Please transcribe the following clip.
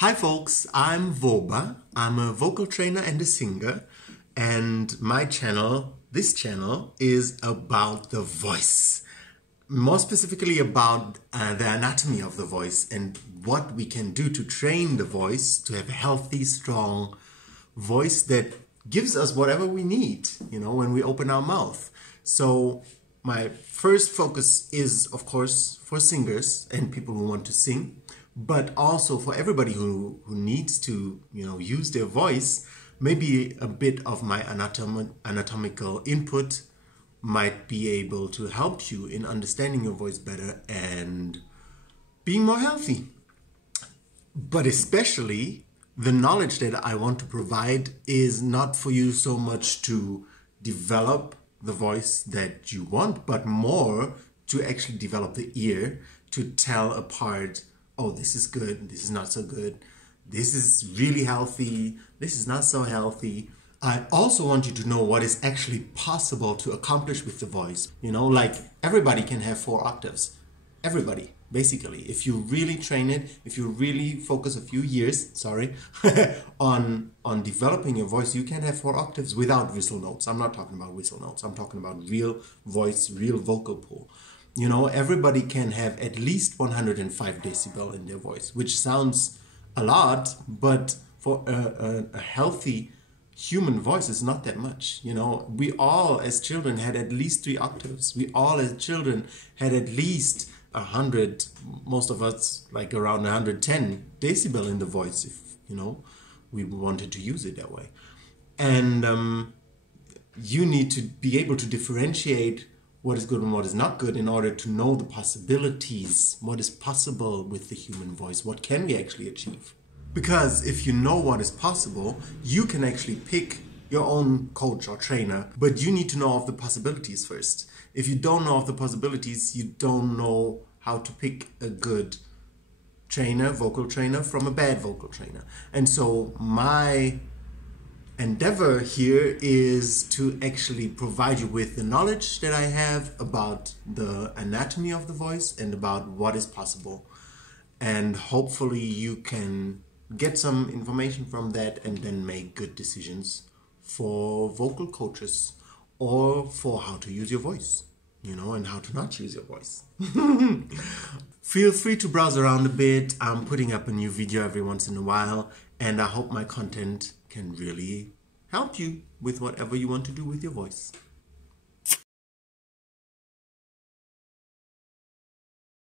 Hi folks, I'm Voba. I'm a vocal trainer and a singer, and this channel is about the voice. More specifically about the anatomy of the voice and what we can do to train the voice to have a healthy, strong voice that gives us whatever we need, when we open our mouth. So my first focus is, of course, for singers and people who want to sing, but also for everybody who needs to, use their voice. Maybe a bit of my anatomical input might be able to help you in understanding your voice better and being more healthy. But especially the knowledge that I want to provide is not for you so much to develop the voice that you want, but more to actually develop the ear to tell apart, oh, this is good, this is not so good, this is really healthy, this is not so healthy. I also want you to know what is actually possible to accomplish with the voice. Like everybody can have 4 octaves. Everybody, basically. If you really train it, if you really focus a few years, on developing your voice, you can have 4 octaves without whistle notes. I'm not talking about whistle notes. I'm talking about real voice, real vocal pull. Everybody can have at least 105 decibel in their voice, which sounds a lot, but for a healthy human voice is not that much. We all as children had at least 3 octaves. We all as children had at least 100, most of us like around 110 decibel in the voice, if we wanted to use it that way. And you need to be able to differentiate what is good and what is not good in order to know the possibilities, what is possible with the human voice, what can we actually achieve. Because if you know what is possible, you can actually pick your own coach or trainer, but you need to know of the possibilities first. If you don't know of the possibilities, you don't know how to pick a good trainer, vocal trainer, from a bad vocal trainer. And so my endeavor here is to actually provide you with the knowledge that I have about the anatomy of the voice and about what is possible. And hopefully you can get some information from that and then make good decisions for vocal coaches or for how to use your voice, and how to not use your voice. Feel free to browse around a bit. I'm putting up a new video every once in a while, and I hope my content can really help you with whatever you want to do with your voice.